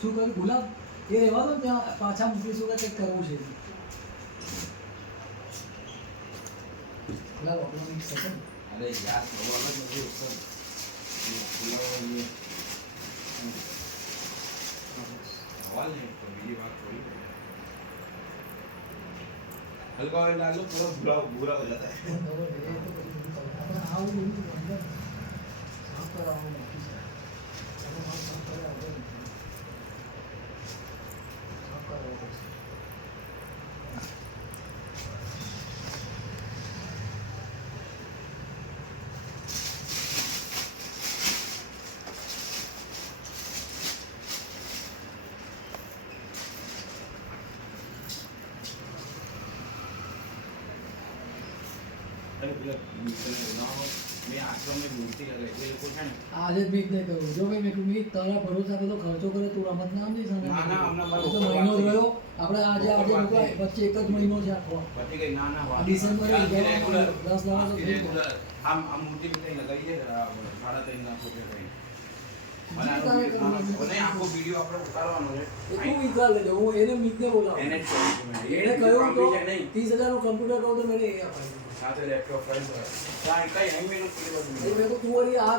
શું કર્યું ગુલાબ એ રહેવા દો ત્યાં પાછા મૂકીશું કે કંઈક કરવું છે ગુલાબ આપણો મિક્સ હશે ને અરે યાર બોલવાનું નથી ઉપર બોલાવવાનું सवाल नहीं तो मेरी बात थोड़ी है हल्का ऑयल डाल लो पूरा बुरा बुरा हो जाता है આપણે આવું બધું અંદર સાફ કરાવવાનું બાકી છે આપણે સાફ કર્યા વગર સાફ કરાવવું પડશે अरे भैया ना हो मैं आश्रम में मूर्ति लगाई ये लोग है ना આજે જ મેં નહીં કહ્યું જો ભાઈ મેં કહ્યું મેં તારા ભરોસા પર તો ખર્ચો કરે તું રમત ના સમજી શકે ના ના હમણાં મારો તો મહિનો જ રહ્યો આપણે આજે લોકો વચ્ચે એક જ મહિનો છે આખો पति गई ना ना આ ડિસેમ્બર रेगुलर 10 દાડા તો થઈ रेगुलर हम मूर्ति में कहीं लगाइए 3.5 लाख रुपए कहीं અને આખો વિડિયો આપણે ઉતારવાનો છે તું વિચાર લેજો હું એને મિતને બોલાવું એને એને કહ્યું તો 30,000 નું કમ્પ્યુટર કહું તો મેં એ અપાયું સાથે લેપટોપ કઈ કઈ એમ મેનું એ મેં તો તું વળી આ